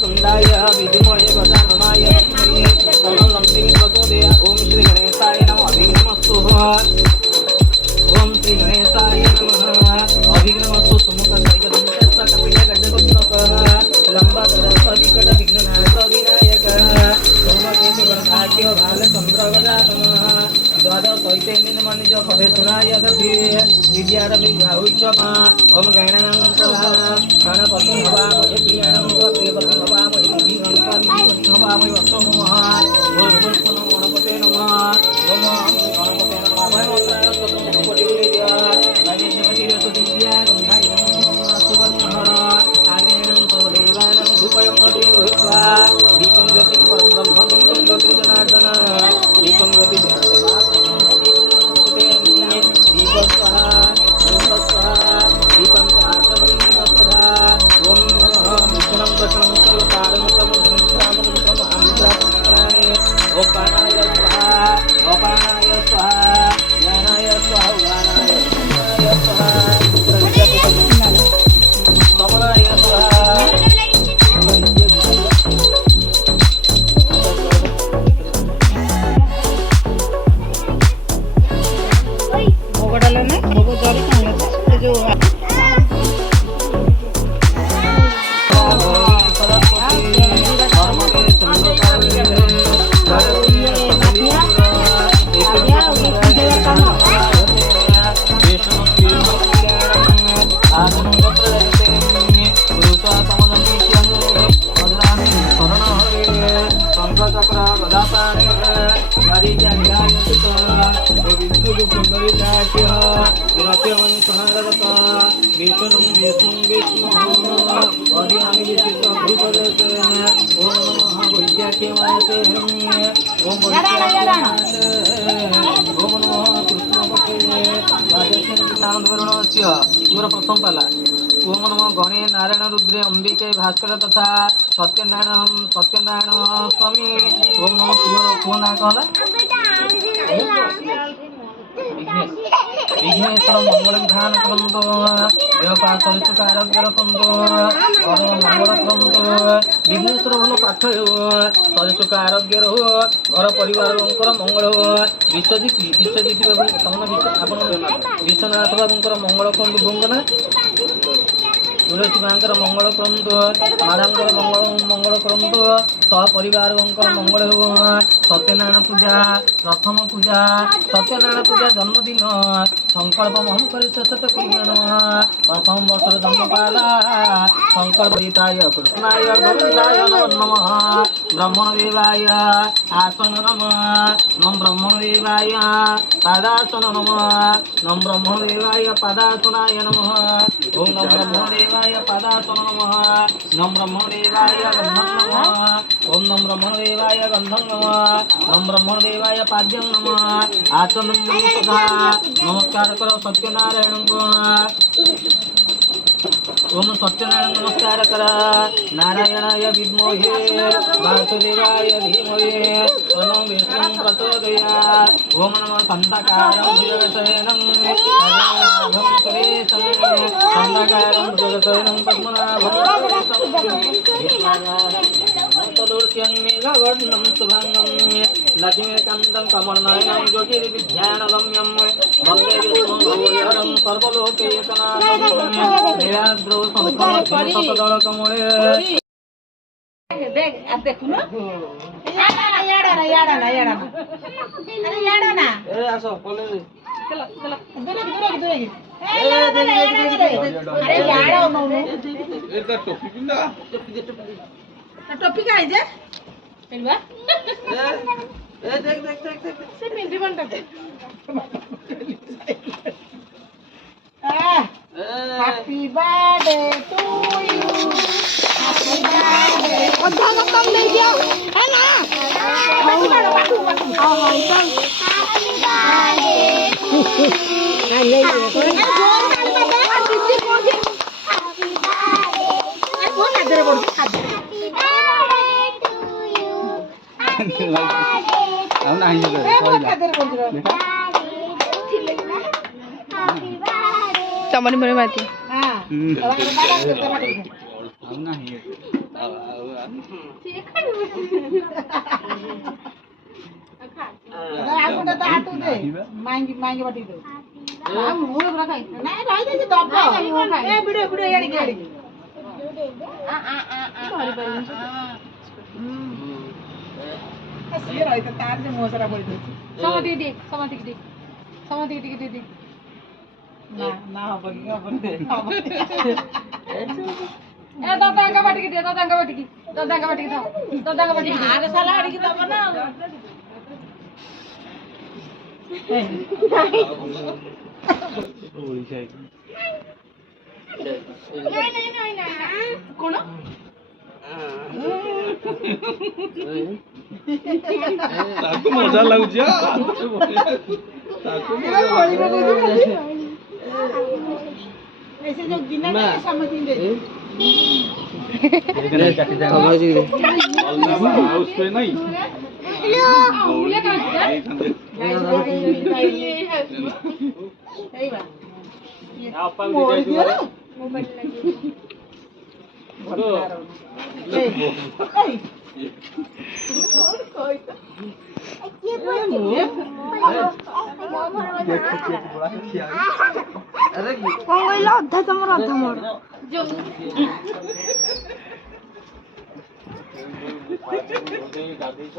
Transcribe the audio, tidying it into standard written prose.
वक्रतुण्डाय विद्महे गजाननाय धीमहि तन्नो प्रचोदयात्। ओम श्री गणेशाय नमः। अभिघ्नमस्तु। ओम श्री गणेशाय नमः। अभिघ्नमस्तु। सुमुखदैकदन्तस्तकपिय गजपत्नकः लम्बतरस्तविकट विघ्ननाश विनायक सोमकेतु गणधाज्य भालचन्द्र गजाननः द्वादशैतेन्द्रमणिज पदेशुनाय दधि विद्यारविद्याहुच्यमा। ओम गणानां गणपतिं हवामहे प्रियाणं प्रियपतिं हवामहे धीमहि हवामहे वक्रमः। ओम गणपते नमः। ओम गणपते नमः। वै मंत्राय तत्त्वपटिविद्या वैदेशिकतिरसुदिव्या गन्धाय सुवर्णः आग्नेयं सर्वदेवानां धूपयं प्रदीपयित्वा दीपं ज्योतिं परं ब्रह्मं दीपं ज्योतिर्जनार्दन दीपं दीपस्वहा दीपं चाचमं नमस्वधा। ओम नमः विष्णुं प्रसन्नं सर्वकारं ओम प्राणाय स्वाहा अपानाय स्वाहा ज्ञानाय स्वाहा उदानाय स्वाहा कमलाय स्वाहा। भोग डाले ना भोग जरी खाने से जो प्रथम पाला ओम नमो गणे नारायण रुद्रे अंबिके भास्कर तथा सत्यनारायण स्वामी। ओम नमो पुओ ना कहला विघ्नेश्वर मंगल विधान करंतो देवपा सरिचुक आरोग्य रखंतो और मंगल करंतो। विघ्नेश्वर भल पाठ हो सरिचुक आरोग्य रहो घर परिवार मंगल हो। विश्वजित बाबू आपण विश्वनाथ बाबूर मंगल करंतु भंगना तुलसी माँकर मंगल करंतु माड़ांकर मंगल करंतु सपरिवार मंगल हो। सत्यनारायण पूजा प्रथम पूजा सत्यनारायण पूजा जन्मदिन संकल्प महम कर शत प्रथम वर्ष जन्मपाला संकल्पिताय कृष्णाय गोविंदाय नमः। ब्रह्मणदेवाय आसन नमः नम ब्रह्मणदेवाय पादासन नमः नम ब्रह्मणदेवाय पादासनाय नमः। ओम नम ब्रह्मदेवाय पादासन नमः नम ब्रह्मदेवाय गन्धं नमः ओम नम ब्रह्मदेवाय गन्धं नमः नम ब्रह्मदेवाय पाद्यं नमः आचमनं सदा नमस्कार करो सत्यनारायण को। ओम सत्यनारायण नमस्कार कर नारायणाय विद्महे वासुदेवाय धीमहि तन्नो विष्णुं प्रचोदयात्। ओम नमः संतकारं भुजगशयनं पद्मनाभं सुरेशं संतकारं भुजगशयनं पद्मनाभं तदुर्त्यं मेघवर्णं शुभङ्गं लक्ष्मीकान्तं कमलनयनं ज्योतिर्विज्ञानगम्यं वन्दे विष्णुं भवहरं सर्वलोकैकनाथं नीलाद्रौ शतदल कमले। देख अब देखो ना याड़ा ना ए आसो बोले चलो दूर अरे याड़ा नो ए टोपी पिंदा टोपी काहे जे पेलवा ए देख से पिंदी बनता happy birthday to you happy birthday अधा कम ले गया है ना बाटू हां चल हैप्पी बर्थडे नहीं ले जोर काट दे दीदी को दे हैप्पी बर्थडे ए कौन है तेरे बोल happy birthday to you happy birthday अब नहीं है कोई ना चमड़ी मेरे बाती हां अब नहीं है ଆଗୁଟା ତା ହାତକୁ ଦେ ମାଇଁକି ବାଟି ଦେ ନାଇଁ ରହିଯାଇଛି ଦବ ଏ ଭିଡିଓ ଏଡ଼ିକି ଏଡ଼ିକି ସିଏ ରହିଥା ତାର ଯେ ମୋ ସାରା ବଳି ଦଉଛି ନା ହବନି ଆରେ ସାଲା ଆଡ଼ିକି ଦବ ନା କଣ ତାକୁ ମଜା ଲାଗୁଛି ତାକୁ ସେ ଯୋଉ ଗିନା ସମସ୍ତଙ୍କୁ ଦେଇ ଆଉ ଶୁଏ ନାଇଁ କଣ କହିଲ ଅଧା ତମର ଅଧା ମୋର ଗାଧେଇ